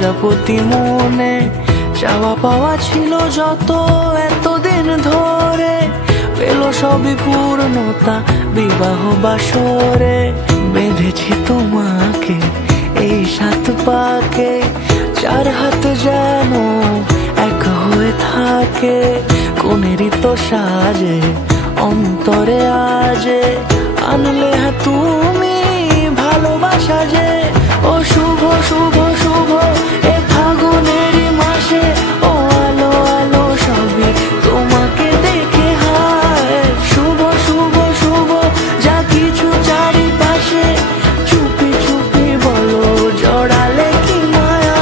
প্রজাপতি মনে চাওয়া পাওয়া ছিল যত এতদিন ধরে, পেল সবই পূর্ণতা বিবাহ বাসরে। বেঁধেছি তোমাকে এই 7 পাকে, 4 হাত যেন এক হয়ে থাকে। কোনেরই তো সাজে অন্তরে আজে, আনলে তুমি ভালোবাসা যে। ও শুভ শুভ শুভ এ ফাগুনেরই মাসে, ও আলো আলো সবই তোমাকে দেখে হায়। শুভ শুভ শুভ যা কিছু চারিপাশে, চুপি চুপি বলো জড়ালে কি মায়া।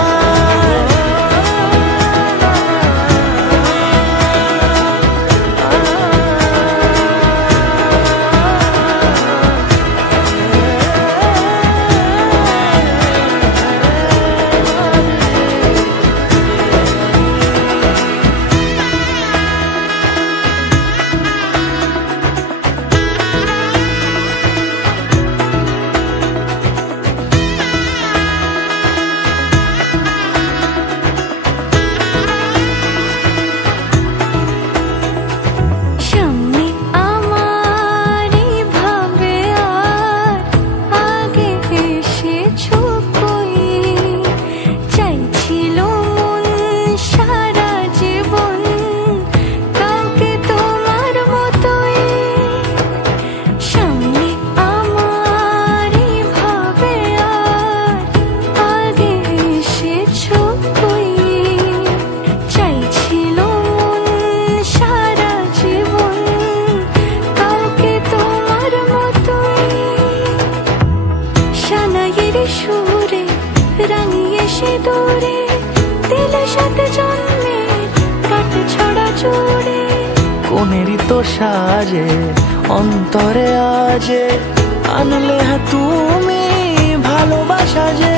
সুরে রাঙিয়ে সে দূরে দিলে 7 জন্মে কাট ছড়া জোরে। কোনেরই তো সাজে অন্তরে আজে, আনলে তুমি ভালোবাসা যে।